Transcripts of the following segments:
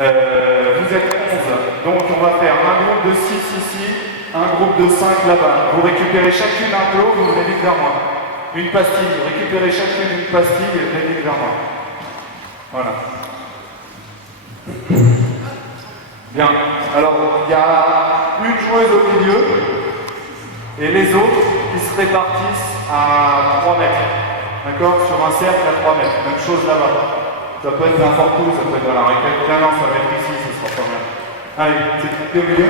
Vous êtes 11, donc on va faire un groupe de 6 ici, un groupe de 5 là-bas. Vous récupérez chacune un lot, vous venez vite vers moi. Une pastille, récupérez chacune une pastille et venez vite vers moi. Voilà. Bien, alors il y a une joueuse au milieu et les autres qui se répartissent à 3 mètres. D'accord? Sur un cercle à 3 mètres. Même chose là-bas. Ça peut être n'importe où, ça peut être dans la raquette. Non, ça va être ici, ce sera pas bien. Allez, c'est tout au milieu?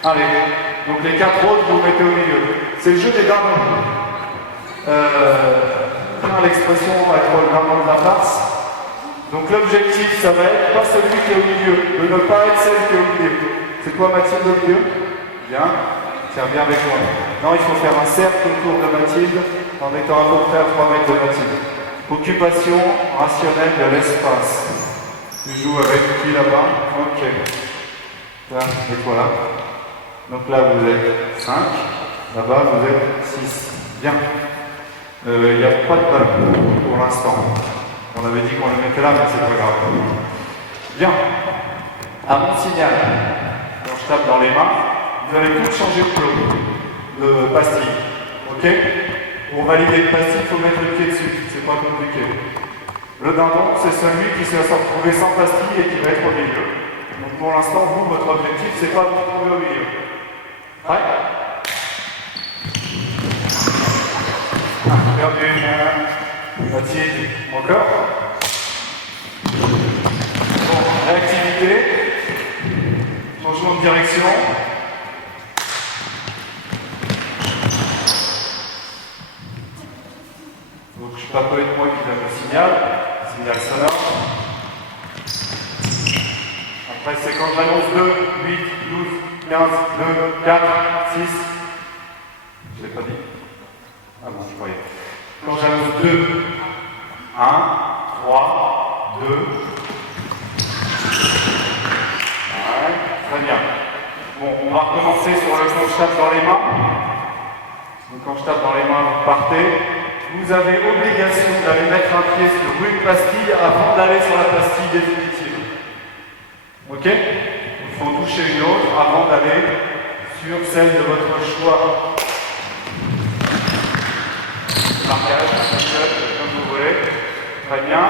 Allez, donc les 4 autres, vous mettez au milieu. C'est le jeu des dindons. L'expression être le dindon de la farce. Donc l'objectif, ça va être pas celui qui est au milieu, de ne pas être celle qui est au milieu. C'est toi Mathilde au milieu? Bien, tiens bien avec moi. Non, il faut faire un cercle autour de Mathilde en étant à peu près à 3 mètres de Mathilde. Occupation rationnelle de l'espace. Tu joues avec qui là-bas? Ok. Là, et toi là. Donc là vous êtes 5, là-bas vous êtes 6. Bien. Il n'y a pas de ballon pour l'instant. On avait dit qu'on le mettait là, mais c'est pas grave. Bien. À mon signal, quand je tape dans les mains, vous allez toutes changer de plot, de pastille. Ok? Pour valider le pastille, il faut mettre le pied dessus. C'est pas compliqué. Le dindon, c'est celui qui s'est retrouvé sans pastille et qui va être au milieu. Donc pour l'instant, vous, votre objectif, c'est pas de vous retrouver au milieu. Ouais? Perdu une Mathilde, encore. Bon, réactivité, changement de direction. Donc je pas être moi qui donne le signal sonore. Après c'est quand j'annonce 2, 8, 12, 15, 2, 4, 6. Je l'ai pas dit. Ah bon, je croyais. Quand j'annonce 2, 1, 3, 2. Ouais, très bien. Bon, on va recommencer sur le quand je tape dans les mains. Donc quand je tape dans les mains, vous partez. Vous avez obligation d'aller mettre un pied sur une pastille avant d'aller sur la pastille définitive. Ok? Il faut toucher une autre avant d'aller sur celle de votre choix. Marquage, comme vous voulez. Très bien.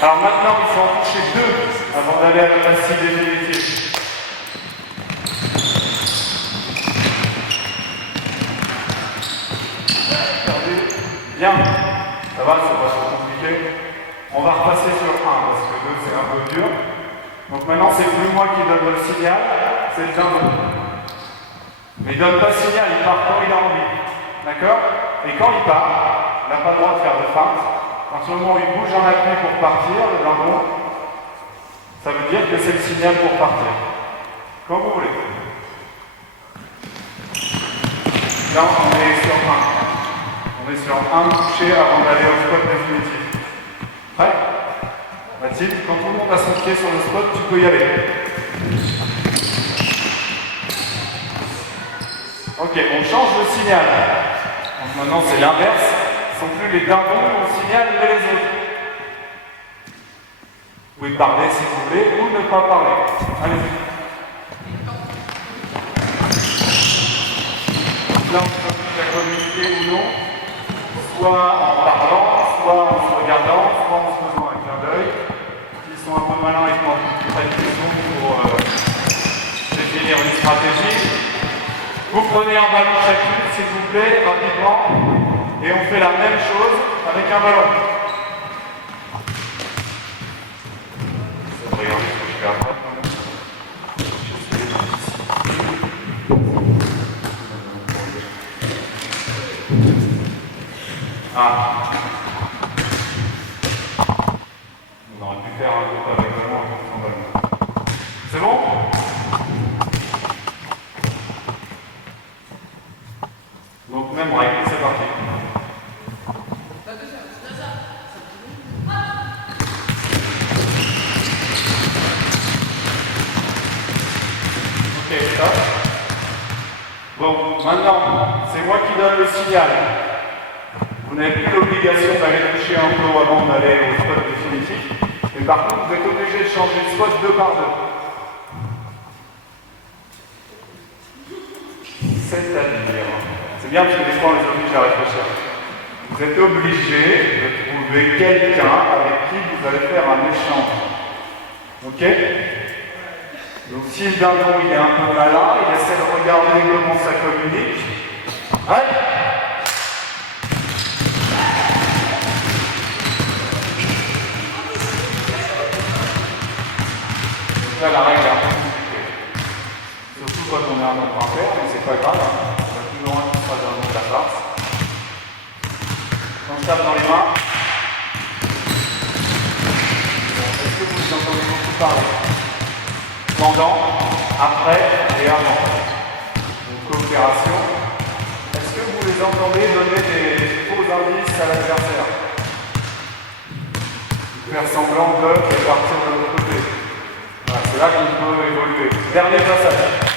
Alors maintenant, il faut en toucher 2 avant d'aller à la pastille définitive. Bien, ça va, c'est pas trop compliqué. On va repasser sur 1 parce que 2 c'est un peu dur. Donc maintenant c'est plus moi qui donne le signal, c'est le dindon. Mais il donne pas le signal, il part quand il a envie. D'accord? Et quand il part, il n'a pas le droit de faire de feinte. À ce moment où il bouge en apnée pour partir, le dindon, ça veut dire que c'est le signal pour partir. Quand vous voulez. Là on est sur 1. On est sur un touché avant d'aller au spot définitif. Prêt? Mathilde, quand tout le monde a son pied sur le spot, tu peux y aller. Ok, on change le signal. Donc maintenant c'est l'inverse. Ce ne sont plus les dindons au signal, mais les autres. Vous pouvez parler si vous voulez ou ne pas parler. Allez-y. Là, on s'oblige à communiquer ou non. Soit en parlant, soit en se regardant, soit en se faisant un clin d'œil. S'ils sont un peu malins, ils prennent une question pour définir une stratégie. Vous prenez un ballon chacune, s'il vous plaît, rapidement, et on fait la même chose avec un ballon. Regardez ce que je fais après. Ah. On aurait pu faire un groupe avec ballon et sans ballon. C'est bon? Donc même règle, c'est parti. Bon, maintenant, c'est moi qui donne le signal. Vous n'avez plus l'obligation d'aller toucher un pot avant d'aller au spot définitif. Mais par contre, vous êtes obligé de changer de spot 2 par 2. C'est-à-dire, c'est bien parce que des fois on les oblige à réfléchir. Vous êtes obligé de trouver quelqu'un avec qui vous allez faire un échange. Ok? Donc si le dindon il est un peu malin, il essaie de regarder comment ça communique. Ouais. Donc là la règle est un peu compliquée. Surtout quand on est un autre impair, mais c'est pas grave, hein. On va plus loin qui sera dans le monde de la farce. Quand je tape dans les mains, est-ce que vous entendez beaucoup parler? Pendant, après et avant. Donc coopération. Est-ce que vous les entendez donner des faux indices à l'adversaire? Faire semblant de et partir de l'autre côté. Voilà, c'est là qu'on peut évoluer. Dernier passage.